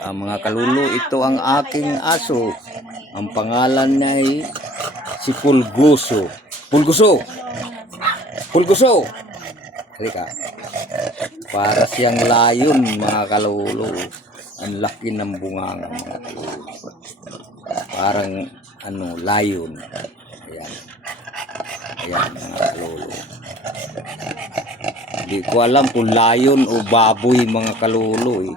Mga kalulu, ito ang aking aso. Ang pangalan niya ay si Pulguso. Pulguso! Pulguso! Halika. Para siyang layon, mga kalulu. Ang laki ng bunganga, mga kalulu. Parang layon. Ayan. Ayan, mga kalulu. Hindi ko alam kung layon o baboy, mga kalulu.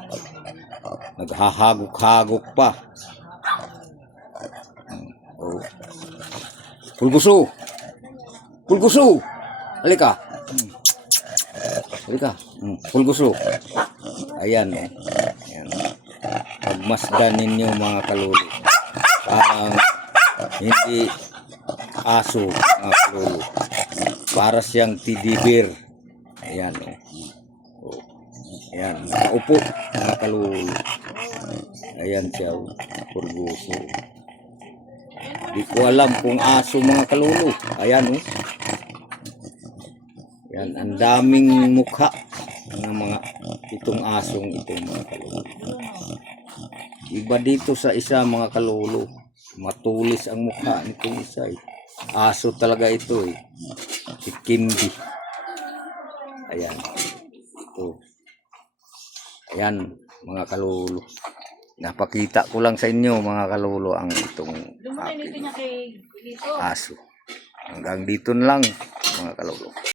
Naghahagok-hagok pa. Oh. Pulguso! Pulguso! Halika. Halika. Pulguso. Ayan. Ayan. Pagmasdan ninyo, mga kalulu. Parang hindi aso, mga kalulu. Para siyang teddy bear. Ayan. Oh. Ayan. Upo, mga kalulu. Ayan siya. Pulguso. Di ko alam kung aso, mga kalulu. Ayan, oh. Yan, ang daming mukha ng mga itong asong ito, mga kalulu. Iba dito sa isa, mga kalulu. Matulis ang mukha nitong isa, eh. Aso talaga ito, eh. Si Kimby. Ayan. Ito. Ayan, mga kalulu. Napakita ko lang sa inyo, mga kalulu, ang itong aso. Hanggang dito na lang, mga kalulu.